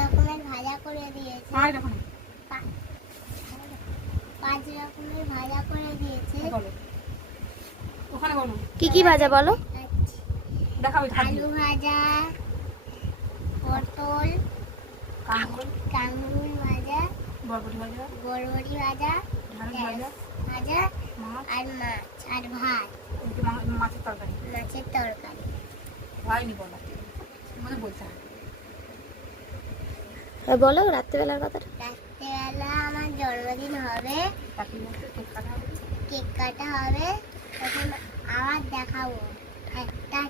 রকমের ভাজা করে দিয়েছে। 5 রকম 5 রকমের ভাজা করে দিয়েছে। বলো ওখানে বলো কি কি ভাজা বলো? দেখাবে আলু ভাজা, পটল, কাঙ্গুল ভাজা, বরবটি ভাজা, বরবটি ভাজা, ঢ্যাঁড়স ভাজা, ভাজা মাছ আর মাছ আর ভাত, মাছের তরকারি। মাছের তরকারি। হয়নি বলা মানে বলতে হবে। বলো রাত্রেবেলার কথাটা। রাত্রেবেলা আমার জন্মদিন হবে, তাকে বলতে কেক কাটা হবে। কেক কাটা হবে, তখন আবার দেখাবো। একটা